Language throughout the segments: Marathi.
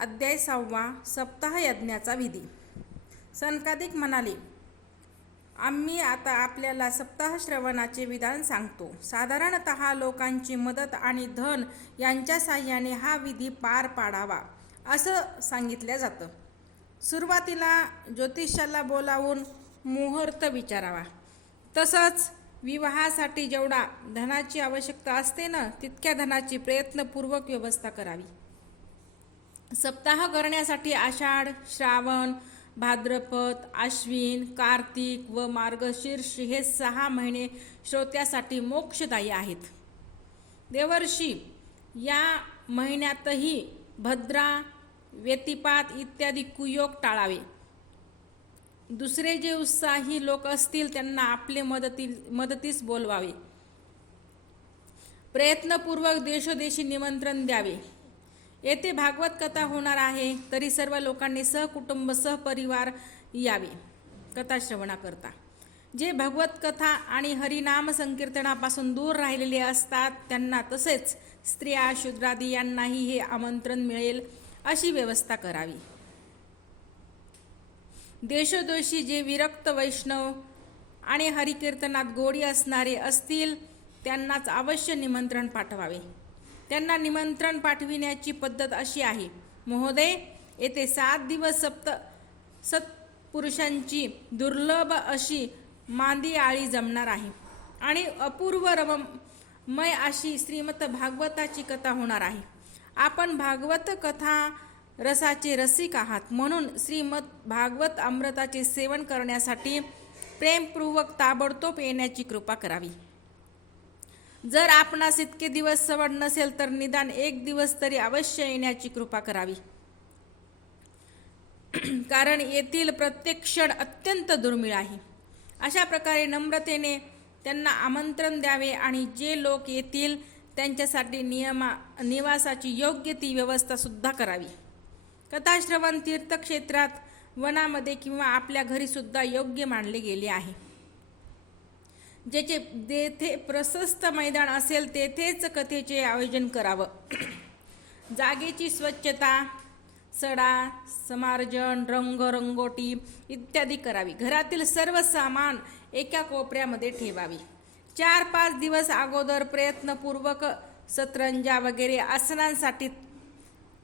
अध्याय सहावा सप्ताह यज्ञाचा विधी. सनकादिक म्हणाले आम्ही आता आपल्याला सप्ताह श्रवणाचे विधान सांगतो. साधारणत लोकांची मदत आणि धन यांच्या साह्याने हा विधी पार पाडावा असं सांगितलं जातं. सुरुवातीला ज्योतिषाला बोलावून मुहूर्त विचारावा. तसंच विवाहासाठी जेवढा धनाची आवश्यकता असते ना तितक्या धनाची प्रयत्नपूर्वक व्यवस्था करावी. सप्ताह करण्यासाठी आषाढ श्रावण भाद्रपद आश्विन कार्तिक व मार्गशीर्ष हे सहा महिने श्रोत्यासाठी मोक्षदायी आहेत. देवर्षी या महिन्यातही भद्रा व्यतिपात इत्यादी कुयोग टाळावे. दुसरे जे उत्साही लोक असतील त्यांना आपले मदती मदतीस बोलवावे. प्रयत्नपूर्वक देशोदेशी निमंत्रण द्यावे. येथे भागवत कथा होणार आहे. तरी सर्व लोकांनी सहकुटुंब सहपरिवार यावे. कथा श्रवणाकरता जे भगवत कथा आणि हरिनाम संकीर्तनापासून दूर राहिलेले असतात त्यांना तसेच स्त्रिया शूद्रादी यांनाही हे आमंत्रण मिळेल अशी व्यवस्था करावी. देशोदोषी जे विरक्त वैष्णव आणि हरिकीर्तनात गोडी असणारे असतील त्यांनाच अवश्य निमंत्रण पाठवावे. त्यांना निमंत्रण पाठविण्याची पद्धत अशी आहे. महोदय येथे सात दिवस सप्त सत्पुरुषांची दुर्लभ अशी मांदी आळी जमणार आहे आणि अपूर्व रममय अशी श्रीमत भागवताची कथा होणार आहे. आपण भागवत कथा रसाचे रसिक आहात म्हणून श्रीमद भागवत अमृताचे सेवन करण्यासाठी प्रेमपूर्वक ताबडतोब येण्याची कृपा करावी. जर आपणास इतके दिवस सवड नसेल तर निदान एक दिवस तरी अवश्य येण्याची कृपा करावी. कारण येथील प्रत्येक क्षण अत्यंत दुर्मिळ आहे. अशा प्रकारे नम्रतेने त्यांना आमंत्रण द्यावे आणि जे लोक येतील त्यांच्यासाठी नियमा निवासाची योग्य ती व्यवस्थासुद्धा करावी. कथाश्रवण तीर्थक्षेत्रात वनामध्ये किंवा आपल्या घरीसुद्धा योग्य मानले गेले आहे. जेथे जेथे प्रशस्त मैदान असेल तेथेच कथेचे आयोजन करावं. जागेची स्वच्छता सडा समार्जन रंगरंगोटी इत्यादी करावी. घरातील सर्व सामान एका कोपऱ्यामध्ये ठेवावी. चार पाच दिवस अगोदर प्रयत्नपूर्वक सतरंजा वगैरे आसनांसाठी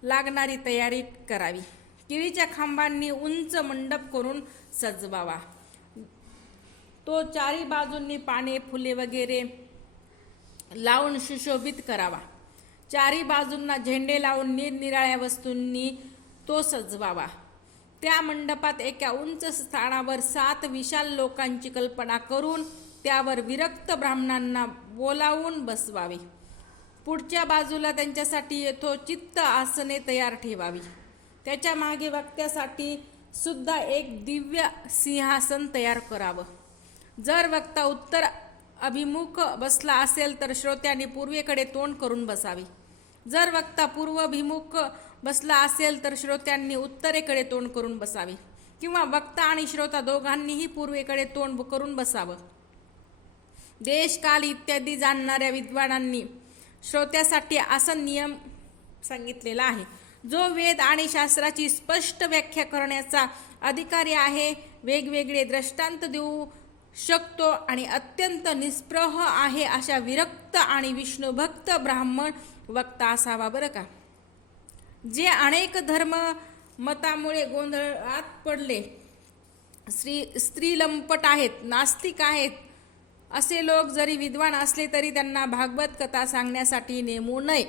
लागणारी तयारी करावी. किळीच्या खांबांनी उंच मंडप करून सजवावा. तो चारी बाजूंनी पाने फुले वगैरे लावून सुशोभित करावा. चारी बाजूंना झेंडे लावून निरनिराळ्या वस्तूंनी तो सजवावा. त्या मंडपात एका उंच स्थानावर सात विशाल लोकांची कल्पना करून त्यावर विरक्त ब्राह्मणांना बोलावून बसवावे. पुढच्या बाजूला त्यांच्यासाठी यथोचित्त आसने तयार ठेवावी. त्याच्यामागे वक्त्यासाठी सुद्धा एक दिव्य सिंहासन तयार करावं. जर वक्ता उत्तर अभिमुख बसला असेल तर श्रोत्यांनी पूर्वेकडे तोंड करून बसावे. जर वक्ता पूर्वाभिमुख बसला असेल तर श्रोत्यांनी उत्तरेकडे तोंड करून बसावे. किंवा वक्ता आणि श्रोता दोघांनीही पूर्वेकडे तोंड करून बसावं. देश काल इत्यादी जाणणाऱ्या विद्वानांनी श्रोत्यासाठी आसन नियम सांगितलेला आहे. जो वेद आणि शास्त्राची स्पष्ट व्याख्या करण्याचा अधिकारी आहे वेगवेगळे दृष्टांत देऊ शकतो आणि अत्यंत निस्प्रह आहे अशा विरक्त आणि विष्णुभक्त ब्राह्मण वक्ता असावा बरं का? जे अनेक धर्म मतामुळे गोंधळात पडले स्त्री स्त्रीलंपट आहेत नास्तिक आहेत असे लोक जरी विद्वान असले तरी त्यांना भागवत कथा सांगण्यासाठी नेमू नये.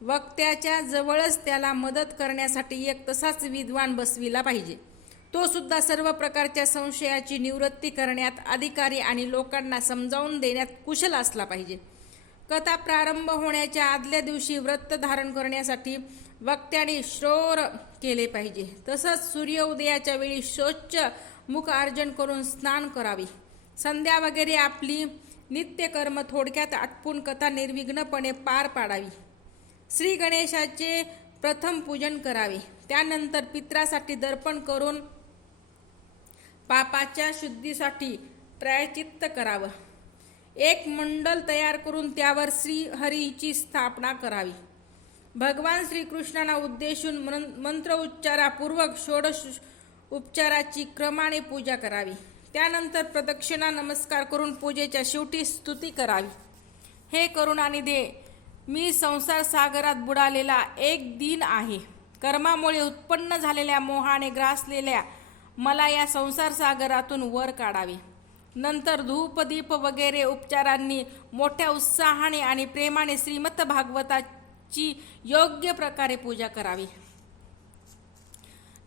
वक्त्याच्या जवळच त्याला मदत करण्यासाठी एक तसाच विद्वान बसविला पाहिजे. तो सुद्धा सर्व प्रकारच्या संशयाची निवृत्ती करण्यात अधिकारी आणि लोकांना समजावून देण्यात कुशल असला पाहिजे. कथा प्रारंभ होण्याच्या आदल्या दिवशी व्रत धारण करण्यासाठी वक्त्याने श्रोर केले पाहिजे. तसंच सूर्योदयाच्या वेळी शोच मुख अर्जन करून स्नान करावे. संध्या वगैरे आपली नित्यकर्म थोडक्यात आटपून कथा निर्विघ्नपणे पार पाडावी. श्री गणेशाचे प्रथम पूजन करावे. त्यानंतर पित्रासाठी दर्पण करून पापाच्या शुद्धीसाठी प्रायचित्त करावं. एक मंडल तयार करून त्यावर श्रीहरीची स्थापना करावी. भगवान श्रीकृष्णांना उद्देशून मन- मंत्र उच्चारापूर्वक षोडश उपचाराची क्रमाने पूजा करावी. त्यानंतर प्रदक्षिणा नमस्कार करून पूजेच्या शेवटी स्तुती करावी. हे करुणानिधे मी संसार सागरात बुडालेला एक दिन आहे. कर्मामुळे उत्पन्न झालेल्या मोहाने ग्रासलेल्या मला या संसार सागरातून वर काढावे. नंतर धूप दीप वगैरे उपचारांनी मोठ्या उत्साहाने आणि प्रेमाने श्रीमत भागवताची योग्य प्रकारे पूजा करावी.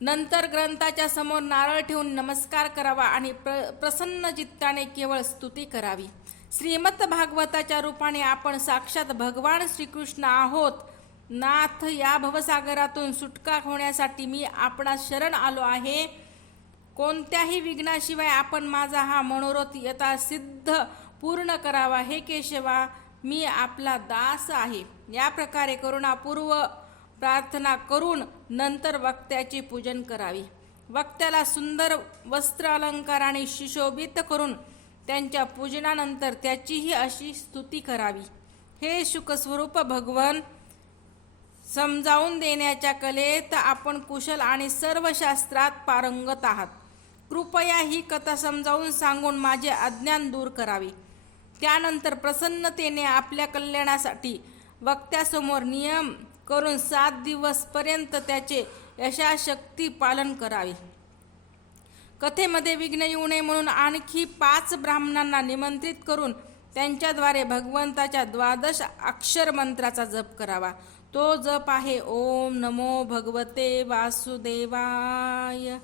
नंतर ग्रंथाच्या समोर नारळ ठेवून नमस्कार करावा आणि प्र प्रसन्न चित्ताने केवळ स्तुती करावी. श्रीमत भागवताच्या रूपाने आपण साक्षात भगवान श्रीकृष्ण आहोत. नाथ या भवसागरातून सुटका होण्यासाठी मी आपणास शरण आलो आहे. कोणत्याही विघ्नाशिवाय आपण माझा हा मनोरथ यथा सिद्ध पूर्ण करावा. हे केशवा मी आपला दास आहे. या प्रकारे करुणापूर्व प्रार्थना करून नंतर वक्त्याचे पूजन करावी. वक्त्याला सुंदर वस्त्र अलंकाराने सुशोभित करून त्यांच्या पूजनानंतर त्याचीही अशी स्तुती करावी. हे शुकस्वरूप भगवन समजावून देण्याच्या कलेत आपण कुशल आणि सर्व शास्त्रात पारंगत आहात. कृपया ही कथा समजावून सांगून माझे अज्ञान दूर करावे. त्यानंतर प्रसन्नतेने आपल्या कल्याणासाठी वक्त्यासमोर नियम करून सात दिवसपर्यंत त्याचे यशाशक्ती पालन करावे. कथेमध्ये विघ्न येऊ नये म्हणून आणखी पाच ब्राह्मणांना निमंत्रित करून त्यांच्याद्वारे भगवंताच्या द्वादश अक्षर मंत्राचा जप करावा. तो जप आहे ओम नमो भगवते वासुदेवाय.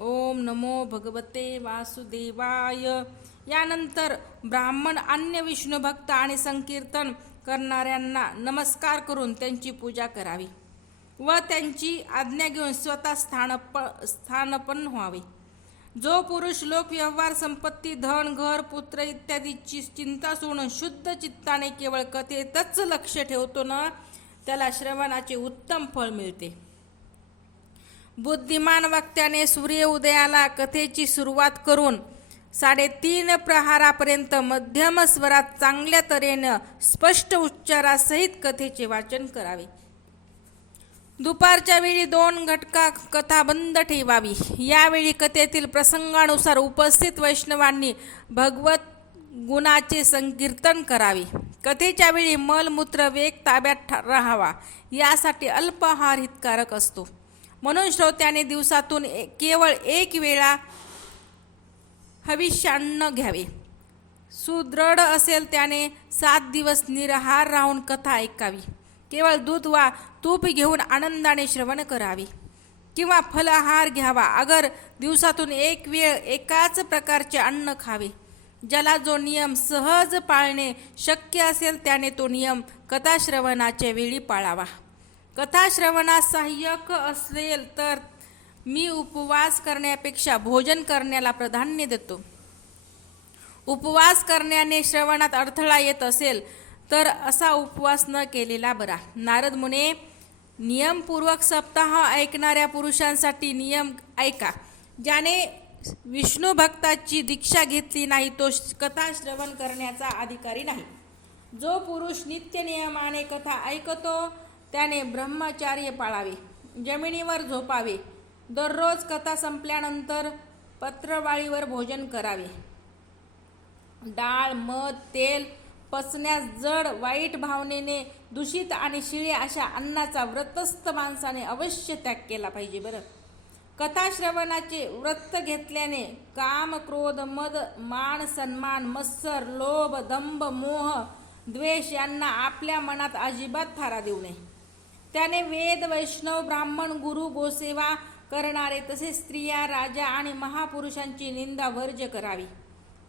ओम नमो भगवते वासुदेवाय. यानंतर ब्राह्मण अन्य विष्णू भक्त आणि संकीर्तन करणाऱ्यांना नमस्कार करून त्यांची पूजा करावी व त्यांची आज्ञा घेऊन स्वतः स्थानप स्थानपन्न व्हावे. जो पुरुष लोक व्यवहार संपत्ती धन घर पुत्र इत्यादीची चिंता सोडून शुद्ध चित्ताने केवळ कथेतच लक्ष ठेवतो ना त्याला श्रवणाचे उत्तम फळ मिळते. बुद्धिमान वक्त्याने सूर्य उदयाला कथेची सुरुवात करून साडेतीन प्रहारापर्यंत मध्यम स्वरात चांगल्या तऱ्हेनं स्पष्ट उच्चारासहित कथेचे वाचन करावे. दुपारच्या वेळी दोन घटका कथा बंद ठेवावी. यावेळी कथेतील प्रसंगानुसार उपस्थित वैष्णवांनी भगवत गुणाचे संकीर्तन करावे. कथेच्या वेळी मलमूत्र वेग ताब्यात ठा- राहावा. यासाठी अल्पाहार हितकारक असतो. म्हणून श्रोत्याने दिवसातून ए- केवळ एक वेळा हविष्यान्न घ्यावे. सुदृढ असेल त्याने सात दिवस निराहार राहून कथा ऐकावी. केवळ दूध वा तूप घेऊन आनंदाने श्रवण करावे. किंवा फलाहार घ्यावा. अगर दिवसातून एक वेळ एकाच प्रकारचे अन्न खावे ज्याला जो नियम सहज पाळणे शक्य असेल त्याने तो नियम कथाश्रवणाच्या वेळी पाळावा. कथाश्रवणास सहाय्यक असेल तर मी उपवास करण्यापेक्षा भोजन करण्याला प्राधान्य देतो. उपवास करण्याने श्रवणात अडथळा येत असेल तर असा उपवास न केलेला बरा. नारद मुने नियमपूर्वक सप्ताह ऐकणाऱ्या पुरुषांसाठी नियम ऐका. ज्याने विष्णू भक्ताची दीक्षा घेतली नाही तो कथा श्रवण करण्याचा अधिकारी नाही. जो पुरुष नित्य नियमाने कथा ऐकतो त्याने ब्रह्मचार्य पाळावे जमिनीवर झोपावे दररोज कथा संपल्यानंतर पत्रवाळीवर भोजन करावे. डाळ मध तेल पचण्यास जड वाईट भावनेने दूषित आणि शिळे अशा अन्नाचा व्रतस्थ माणसाने अवश्य त्याग केला पाहिजे बरं. कथाश्रवणाचे व्रत घेतल्याने काम क्रोध मद मान सन्मान मत्सर लोभ दंभ मोह द्वेष यांना आपल्या मनात अजिबात थारा देऊ नये. त्याने वेद वैष्णव ब्राह्मण गुरु गोसेवा करणारे तसेच स्त्रिया राजा आणि महापुरुषांची निंदा वर्ज करावी.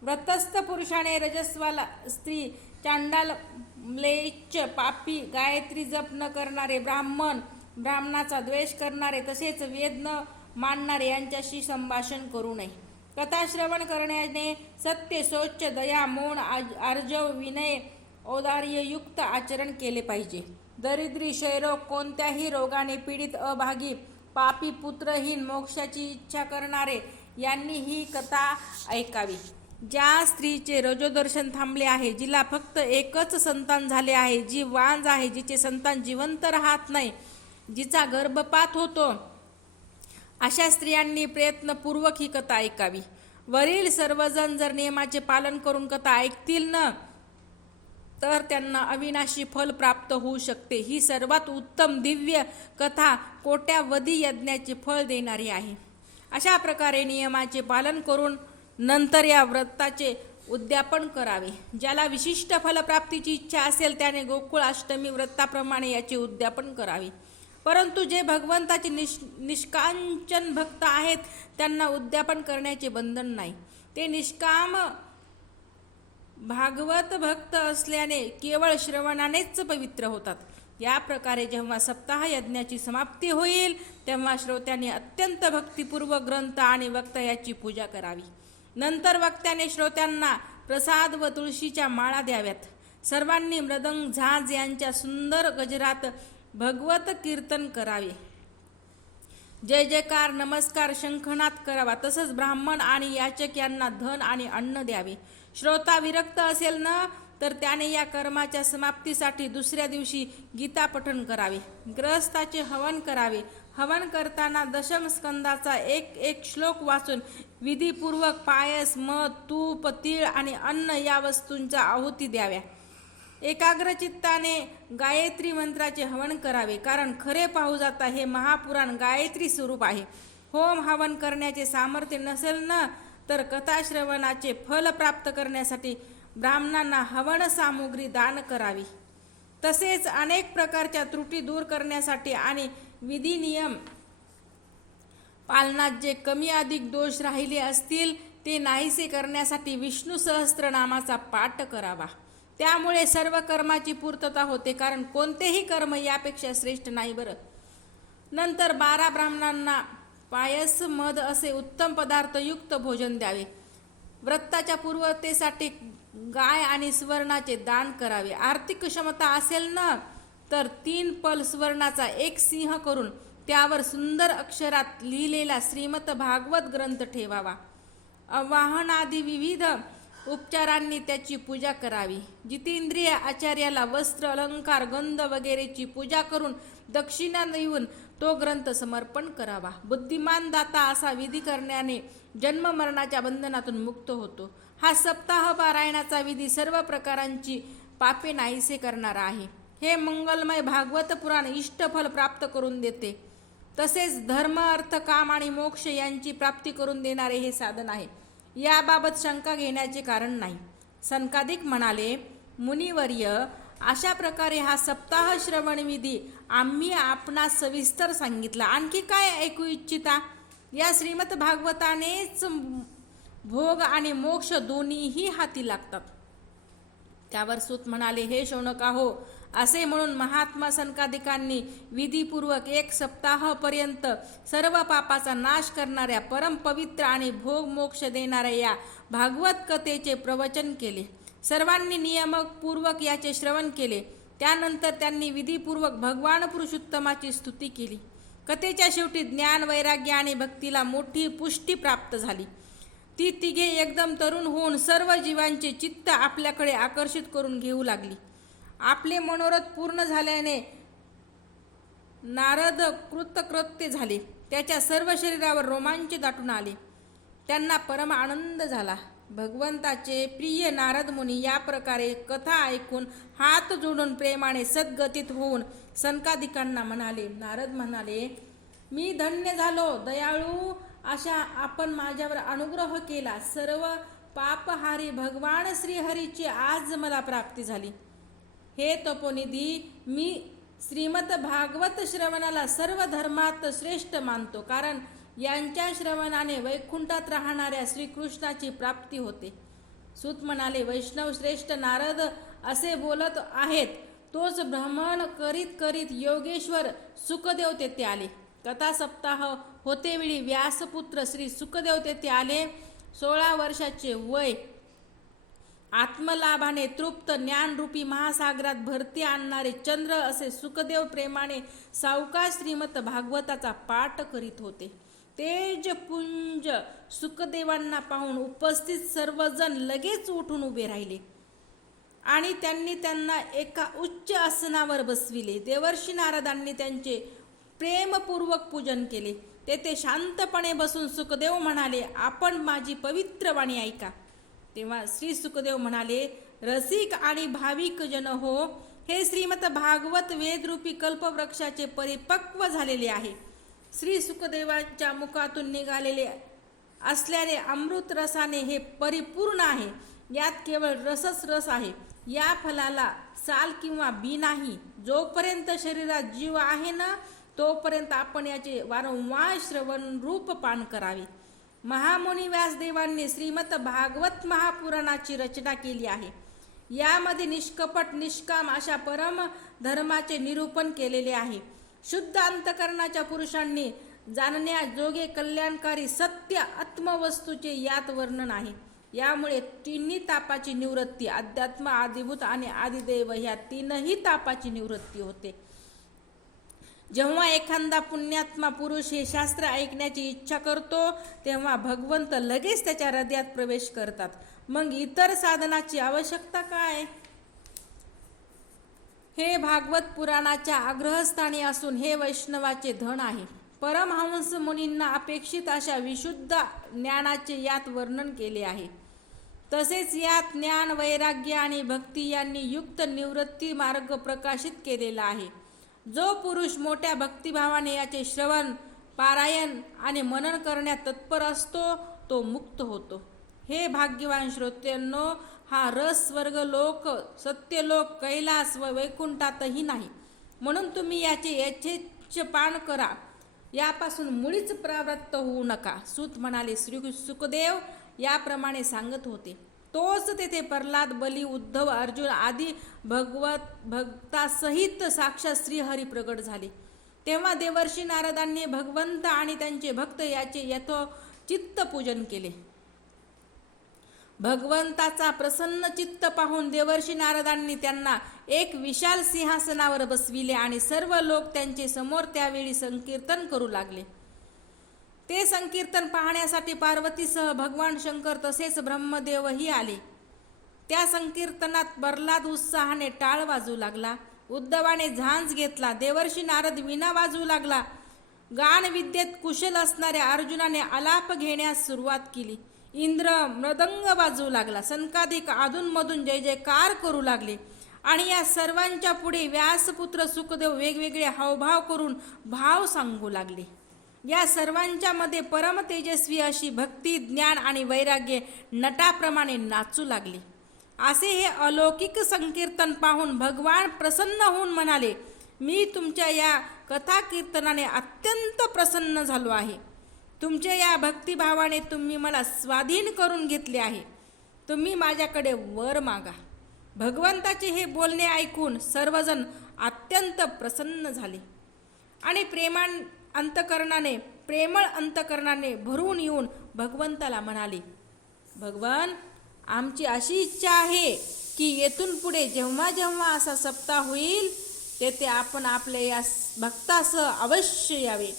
व्रतस्थ पुरुषाने रजस्वाला स्त्री चांडाल म्लेच्छ पापी गायत्री जप न करणारे ब्राह्मण ब्राह्मणाचा द्वेष करणारे तसेच वेद न मानणारे यांच्याशी संभाषण करू नये. कथाश्रवण करण्याने सत्य शौच दया मौन आज- आर्जव विनय औदार्ययुक्त आचरण केले पाहिजे. दरिद्री क्षयरोग कोणत्याही रोगाने पीडित अभागी पापी पुत्रहीन मोक्षाची इच्छा करणारे यांनी ही कथा ऐकावी. ज्या स्त्रीचे रजोदर्शन थांबले आहे जिला फक्त एकच संतान झाले आहे जी वांज आहे जिचे संतान जिवंत राहत नाही जिचा गर्भपात होतो अशा स्त्रियांनी प्रयत्नपूर्वक ही कथा ऐकावी. वरील सर्वजण जर नियमाचे पालन करून कथा ऐकतील ना तर त्यांना अविनाशी फल प्राप्त होऊ शकते. ही सर्वात उत्तम दिव्य कथा कोट्यावधी यज्ञाचे फळ देणारी आहे. अशा प्रकारे नियमाचे पालन करून नंतर या व्रताचे उद्यापन करावे. ज्याला विशिष्ट फलप्राप्तीची इच्छा असेल त्याने गोकुळ अष्टमी व्रताप्रमाणे याचे उद्यापन करावे. परंतु जे भगवंताचे निष निष्कांचन भक्त आहेत त्यांना उद्यापन करण्याचे बंधन नाही. ते निष्काम भागवत भक्त असल्याने केवळ श्रवणानेच पवित्र होतात. या प्रकारे जेव्हा सप्ताह यज्ञाची समाप्ती होईल तेव्हा श्रोत्याने अत्यंत भक्तिपूर्वक ग्रंथ आणि वक्ता याची पूजा करावी. नंतर वक्त्याने श्रोत्यांना प्रसाद व तुळशीच्या माळा द्याव्यात. सर्वांनी मृदंग झाज यांच्या सुंदर गजरात भगवत कीर्तन करावे. जय जयकार नमस्कार शंखनाद करावा. तसंच ब्राह्मण आणि याचक यांना धन आणि अन्न द्यावे. श्रोता विरक्त असेल ना तर त्याने या कर्माच्या समाप्तीसाठी दुसऱ्या दिवशी गीता पठण करावे. ग्रहस्थाचे हवन करावे. हवन करताना दशम स्कंदाचा एक एक श्लोक वाचून विधीपूर्वक पायस मध तूप तीळ आणि अन्न या वस्तूंच्या आहुती द्याव्या. एकाग्रचित्ताने गायत्री मंत्राचे हवन करावे कारण खरे पाहू जाता हे महापुराण गायत्री स्वरूप आहे. होम हवन करण्याचे सामर्थ्य नसेल ना तर कथाश्रवणाचे फल प्राप्त करण्यासाठी ब्राह्मणांना हवन सामुग्री दान करावी. तसेच अनेक प्रकारच्या त्रुटी दूर करण्यासाठी आणि विधी नियम पालनात जे कमी अधिक दोष राहिले असतील ते नाहीसे करण्यासाठी विष्णू सहस्त्रनामाचा पाठ करावा. त्यामुळे सर्व कर्माची पूर्तता होते कारण कोणतेही कर्म यापेक्षा श्रेष्ठ नाही बरं. नंतर बारा ब्राह्मणांना पायस मध असे उत्तम पदार्थयुक्त भोजन द्यावे. व्रताच्या पूर्वतेसाठी गाय आणि सुवर्णाचे दान करावे. आर्थिक क्षमता असेल ना तर तीन पल सुवर्णाचा एक सिंह करून त्यावर सुंदर अक्षरात लिहिलेला श्रीमत भागवत ग्रंथ ठेवावा. आवाहनादी विविध उपचारांनी त्याची पूजा करावी. जितेंद्रिय आचार्याला वस्त्र अलंकार गंध वगैरेची पूजा करून दक्षिणा देऊन तो ग्रंथ समर्पण करावा. बुद्धिमान दाता असा विधी करण्याने जन्म मरणाच्या बंधनातून मुक्त होतो. हा सप्ताह पारायणाचा विधी सर्व प्रकारांची पापे नाहीसे करणारा आहे. हे मंगलमय भागवत पुराण इष्टफल प्राप्त करून देते. तसेच धर्म अर्थ काम आणि मोक्ष यांची प्राप्ती करून देणारे हे साधन आहे. याबाबत शंका घेण्याचे कारण नाही. सनकादिक म्हणाले मुनिवर्य अशा प्रकारे हा सप्ताह श्रवण विधी आम्ही आपणास सविस्तर सांगितला. आणखी काय ऐकू इच्छिता? या श्रीमद भागवतानेच भोग आणि मोक्ष दोन्हीही हाती लागतात. त्यावर सूत म्हणाले हे शौनका हो असे म्हणून महात्मा सनकादिकांनी विधीपूर्वक एक सप्ताहपर्यंत सर्व पापाचा नाश करणाऱ्या परमपवित्र आणि भोग मोक्ष देणाऱ्या या भागवत कथेचे प्रवचन केले. सर्वांनी नियमकपूर्वक याचे श्रवण केले. त्यानंतर त्यांनी विधीपूर्वक भगवान पुरुषोत्तमाची स्तुती केली. कथेच्या शेवटी ज्ञान वैराग्य आणि भक्तीला मोठी पुष्टी प्राप्त झाली. ती तिघे एकदम तरुण होऊन सर्व जीवांचे चित्त आपल्याकडे आकर्षित करून घेऊ लागली. आपले मनोरथ पूर्ण झाल्याने नारद कृतकृत्य झाले. त्याच्या सर्व शरीरावर रोमांच दाटून आले. त्यांना परम आनंद झाला. भगवंताचे प्रिय नारद मुनी या प्रकारे कथा ऐकून हात जोडून प्रेमाने सद्गतीत होऊन सनकाधिकांना म्हणाले नारद म्हणाले मी धन्य झालो दयाळू! अशा आपण माझ्यावर अनुग्रह केला. सर्व पापहारी भगवान श्रीहरीची आज मला प्राप्ती झाली. हे तपोनिधी मी श्रीमद भागवत श्रवणाला सर्व धर्मात श्रेष्ठ मानतो. कारण यांच्या श्रवणाने वैकुंठात राहणाऱ्या श्रीकृष्णाची प्राप्ती होते. सूत म्हणाले वैष्णव श्रेष्ठ नारद असे बोलत आहेत तोच भ्रमण करीत करीत योगेश्वर सुखदेव तेथे आले. कथा सप्ताह होतेवेळी व्यासपुत्र श्री सुखदेव तेथे आले. सोळा वर्षाचे वय. आत्मलाभाने तृप्त ज्ञानरूपी महासागरात भरती आणणारे चंद्र असे सुखदेव प्रेमाने सावकाश श्रीमत भागवताचा पाठ करीत होते. तेजपुंज सुखदेवांना पाहून उपस्थित सर्वजण लगेच उठून उभे राहिले. आणि त्यांनी त्यांना एका उच्च आसनावर बसविले. देवर्षी नारदांनी त्यांचे प्रेमपूर्वक पूजन केले. तेथे शांतपणे बसून सुखदेव म्हणाले आपण माझी पवित्र वाणी ऐका. तेव्हा श्री सुखदेव म्हणाले रसिक आणि भाविक जन हो हे श्रीमत भागवत वेदरूपी कल्पवृक्षाचे परिपक्व झालेले आहे. श्री सुखदेवांच्या मुखातून निघालेले असल्याने अमृत रसाने हे परिपूर्ण आहे. यात केवळ रसच रस आहे. या फलाला साल किंवा बी नाही. जोपर्यंत शरीरात जीव आहे ना तोपर्यंत आपण याचे वारंवार श्रवण रूप पान करावे. महामुनी व्यासदेवांनी श्रीमत भागवत महापुराणाची रचना केली आहे. यामध्ये निष्कपट निष्काम अशा परम धर्माचे निरूपण केलेले आहे. शुद्ध अंतकरणाच्या पुरुषांनी जाणण्याजोगे कल्याणकारी सत्य आत्मवस्तूचे यात वर्णन आहे. यामुळे तिन्ही तापाची निवृत्ती अध्यात्म आदिभूत आणि आदिदेव ह्या तीनही तापाची निवृत्ती होते. जेव्हा एखादा पुण्यात्मा पुरुष हे शास्त्र ऐकण्याची इच्छा करतो तेव्हा भगवंत लगेच त्याच्या हृदयात प्रवेश करतात. मग इतर साधनाची आवश्यकता काय? हे भागवत पुराणाच्या आग्रहस्थानी असून हे वैष्णवाचे धन आहे. परमहंस मुनींना अपेक्षित अशा विशुद्ध ज्ञानाचे यात वर्णन केले आहे. तसेच यात ज्ञान वैराग्य आणि भक्ती यांनी युक्त निवृत्ती मार्ग प्रकाशित केलेला आहे. जो पुरुष मोठ्या भक्तिभावाने याचे श्रवण पारायण आणि मनन करण्यात तत्पर असतो तो मुक्त होतो. हे भाग्यवान श्रोत्यांनो हा रस स्वर्ग लोक सत्यलोक कैलास व वैकुंठातही नाही. म्हणून तुम्ही याचे यथेच पान करा. यापासून मुळीच प्रवृत्त होऊ नका सूत म्हणाले श्री सुखदेव याप्रमाणे सांगत होते. तोच तेथे प्रल्हाद बली उद्धव अर्जुन आदी भगवत भक्तासहित साक्षात श्रीहरी प्रगट झाले. तेव्हा देवर्षी नारदांनी भगवंत आणि त्यांचे भक्त याचे यथोचित्त पूजन केले. भगवंताचा प्रसन्न चित्त पाहून देवर्षी नारदांनी त्यांना एक विशाल सिंहासनावर बसविले आणि सर्व लोक त्यांचे समोर त्यावेळी संकीर्तन करू लागले. ते संकीर्तन पाहण्यासाठी पार्वतीसह भगवान शंकर तसेच ब्रह्मदेवही आले. त्या संकीर्तनात बर्लाद उत्साहाने टाळ वाजू लागला. उद्धवाने झांज घेतला. देवर्षी नारद विना वाजू लागला. गाणविद्येत कुशल असणाऱ्या अर्जुनाने आलाप घेण्यास सुरुवात केली. इंद्र मृदंग वाजू लागला. संकाधिक अधूनमधून जय जयकार करू लागले. आणि या सर्वांच्या पुढे व्यासपुत्र सुखदेव वेगवेगळे हावभाव करून भाव सांगू लागले. या सर्वांच्या मध्ये परम तेजस्वी अशी भक्ती ज्ञान आणि वैराग्य नटाप्रमाणे नाचू लागले. असे हे अलौकिक संकीर्तन पाहून भगवान प्रसन्न होऊन म्हणाले मी तुमच्या या कथा कीर्तनाने अत्यंत प्रसन्न झालो आहे. तुमच्या या भक्तिभावाने तुम्ही मला स्वाधीन करून घेतले आहे. तुम्ही माझ्याकडे वर मागा. भगवंताचे हे बोलणे ऐकून सर्वजण अत्यंत प्रसन्न झाले. आणि प्रेमान अंतकरणाने प्रेमळ अंतकरणाने भरून येऊन भगवंताला म्हणाले भगवान आमची अशी इच्छा आहे की येथून पुढे जेव्हा जेव्हा असा सप्ताह होईल तेथे आपण आपल्या या भक्तासह अवश्य यावे.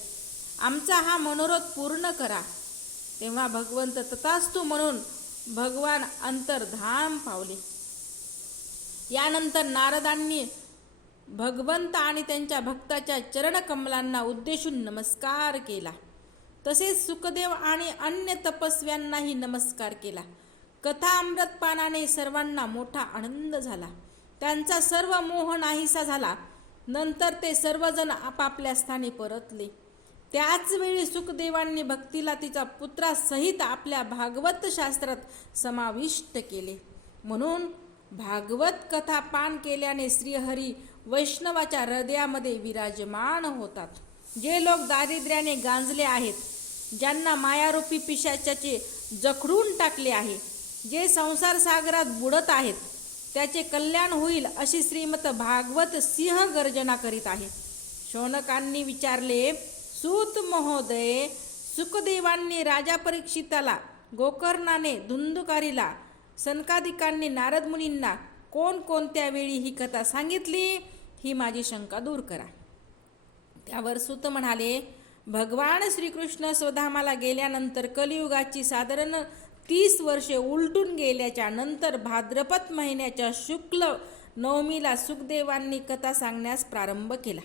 आमचा हा मनोरथ पूर्ण करा. तेव्हा भगवंत तथास्तू म्हणून भगवान अंतर्धाम पावले. यानंतर नारदांनी भगवंत आणि त्यांच्या भक्ताच्या चरणकमलांना उद्देशून नमस्कार केला. तसेच सुखदेव आणि अन्य तपस्व्यांनाही नमस्कार केला. कथा अमृतपानाने सर्वांना मोठा आनंद झाला. त्यांचा सर्व मोह नाहीसा झाला. नंतर ते सर्वजण आपापल्या स्थानी परतले. त्याच वेळी सुखदेवांनी भक्तीला तिचा पुत्रासहित आपल्या भागवत शास्त्रात समाविष्ट केले. म्हणून भागवत कथा पान केल्याने श्रीहरी वैष्णवाच्या हृदयामध्ये विराजमान होतात. जे लोक दारिद्र्याने गांजले आहेत ज्यांना मायारूपी पिशाच्याचे जखडून टाकले आहे जे संसार सागरात बुडत आहेत त्याचे कल्याण होईल अशी श्रीमत भागवत सिंह गर्जना करीत आहे. शौनकांनी विचारले सूत महोदय सुखदेवांनी राजा परीक्षिताला गोकर्णाने धुंदुकारीला सनकादिकांनी नारद मुनींना कोणकोणत्या वेळी ही कथा सांगितली ही माझी शंका दूर करा. त्यावर सुत म्हणाले भगवान श्रीकृष्ण स्वधामाला गेल्यानंतर कलियुगाची साधारण तीस वर्षे उलटून गेल्याच्यानंतर भाद्रपद महिन्याच्या शुक्ल नवमीला सुखदेवांनी कथा सांगण्यास प्रारंभ केला.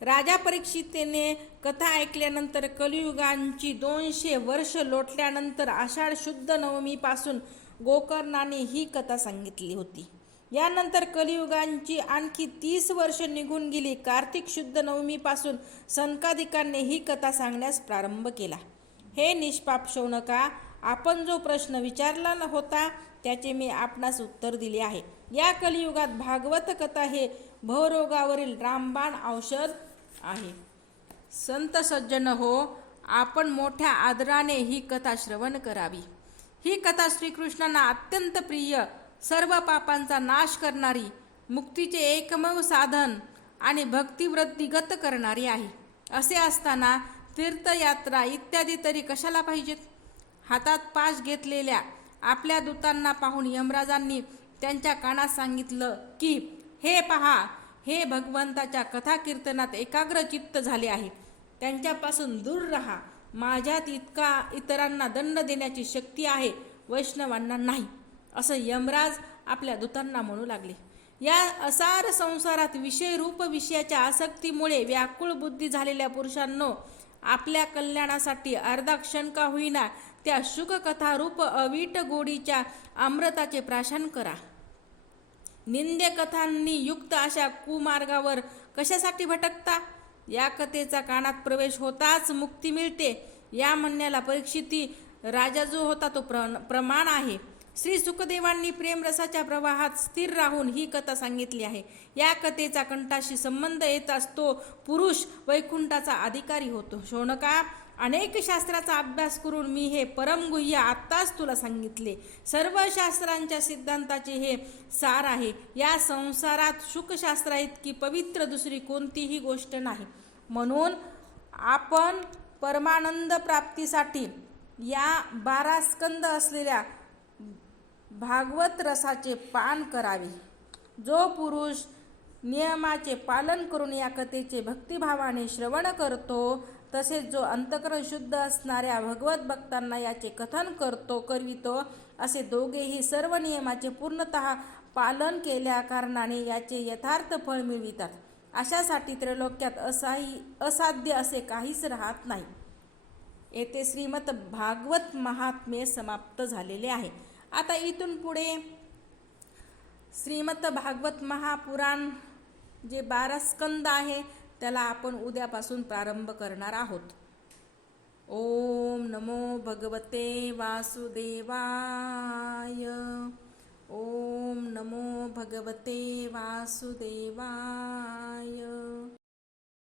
राजा परीक्षितेने कथा ऐकल्यानंतर कलियुगांची दोनशे वर्ष लोटल्यानंतर आषाढ शुद्ध नवमीपासून गोकर्णाने ही कथा सांगितली होती. यानंतर कलियुगांची आणखी तीस वर्ष निघून गेली. कार्तिक शुद्ध नवमीपासून सनकादिकांनी ही कथा सांगण्यास प्रारंभ केला. हे निष्पाप शौनका आपण जो प्रश्न विचारला न होता त्याचे मी आपणास उत्तर दिले आहे. या कलियुगात भागवत कथा हे भवरोगावरील रामबाण औषध आहे. संत सज्जन हो आपण मोठ्या आदराने ही कथा श्रवण करावी. ही कथा श्रीकृष्णांना अत्यंत प्रिय सर्व पापांचा नाश करणारी मुक्तीचे एकमेव साधन आणि भक्तिवृत्तीगत करणारी आहे. असे असताना तीर्थयात्रा इत्यादी तरी कशाला पाहिजेत? हातात पाश घेतलेल्या आपल्या दूतांना पाहून यमराजांनी त्यांच्या कानात सांगितलं की हे पहा हे भगवंताच्या कथा कीर्तनात एकाग्र चित्त झाले आहे. त्यांच्यापासून दूर राहा. माझ्यात इतका इतरांना दंड देण्याची शक्ती आहे वैष्णवांना नाही. असं यमराज आपल्या दूतांना म्हणू लागले. या असार संसारात विषय रूप विषयाच्या आसक्तीमुळे व्याकुळ बुद्धी झालेल्या पुरुषांनो आपल्या कल्याणासाठी अर्धा क्षण का होईना त्या शुककथारूप अवीट गोडीच्या अमृताचे प्राशन करा. निंद्य कथांनी युक्त अशा कुमार्गावर कशासाठी भटकता? या कथेचा कानात प्रवेश होताच मुक्ती मिळते. या म्हणण्याला परीक्षिती राजा जो होता तो प्र प्रमाण आहे. श्री सुखदेवांनी प्रेमरसाच्या प्रवाहात स्थिर राहून ही कथा सांगितली आहे. या कथेचा कंठाशी संबंध येत असतो. पुरुष वैकुंठाचा अधिकारी होतो. शोणका अनेक शास्त्राचा अभ्यास करून मी हे परमगुह्य आत्ताच तुला सांगितले. सर्व शास्त्रांच्या सिद्धांताचे हे सार आहे. या संसारात सुखशास्त्रा इतकी पवित्र दुसरी कोणतीही गोष्ट नाही. म्हणून आपण परमानंद प्राप्तीसाठी या बारा स्कंद असलेल्या भागवत रसाचे पान करावे. जो पुरुष नियमाचे पालन करून या कथेचे भक्तिभावाने श्रवण करतो तसेच जो अंतकरण शुद्ध असणाऱ्या भगवत भक्तांना याचे कथन करतो करवितो असे दोघेही सर्व नियमाचे पूर्णतः पालन केल्या कारणाने याचे यथार्थ फळ मिळवितात. अशासाठी त्रैलोक्यात असाही असाध्य असे काहीच राहत नाही. येथे श्रीमत भागवत महात्म्य समाप्त झालेले आहे. आता इथून पुढे श्रीमत भागवत महापुराण जे बारा स्कंद आहे त्याला आपण उद्यापासून प्रारंभ करणार आहोत. ओम नमो भगवते वासुदेवाय. ओम नमो भगवते वासुदेवाय.